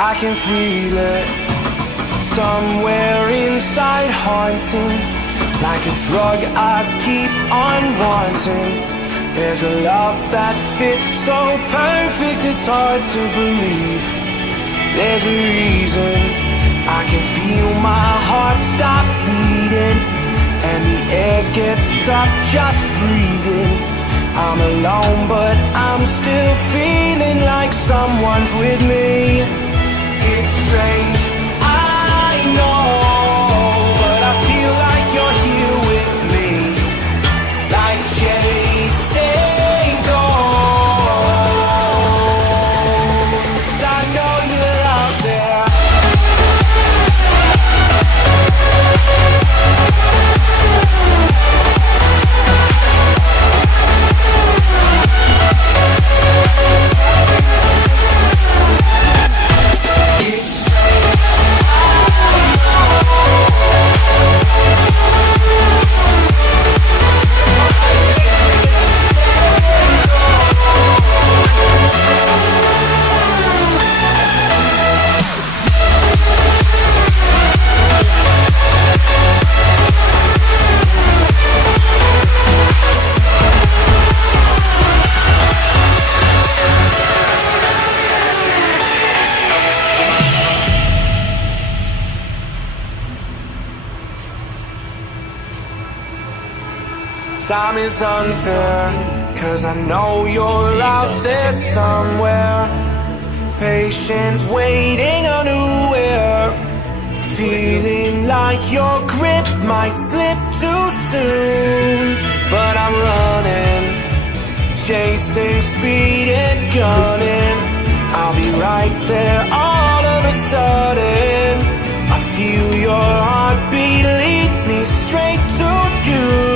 I can feel it somewhere inside, haunting like a drug I keep on wanting. There's a love that fits so perfect, it's hard to believe. There's a reason I can feel my heart stop beating, and the air gets tough just breathing. I'm alone but I'm still feeling like someone's with me. It's strange, I know, but I feel like you're here with me, like chasing ghosts. I know you're out there. Time is unfair, 'cause I know you're out there somewhere, patient, waiting unaware, feeling like your grip might slip too soon. But I'm running, chasing speed and gunning. I'll be right there all of a sudden. I feel your heartbeat lead me straight to you.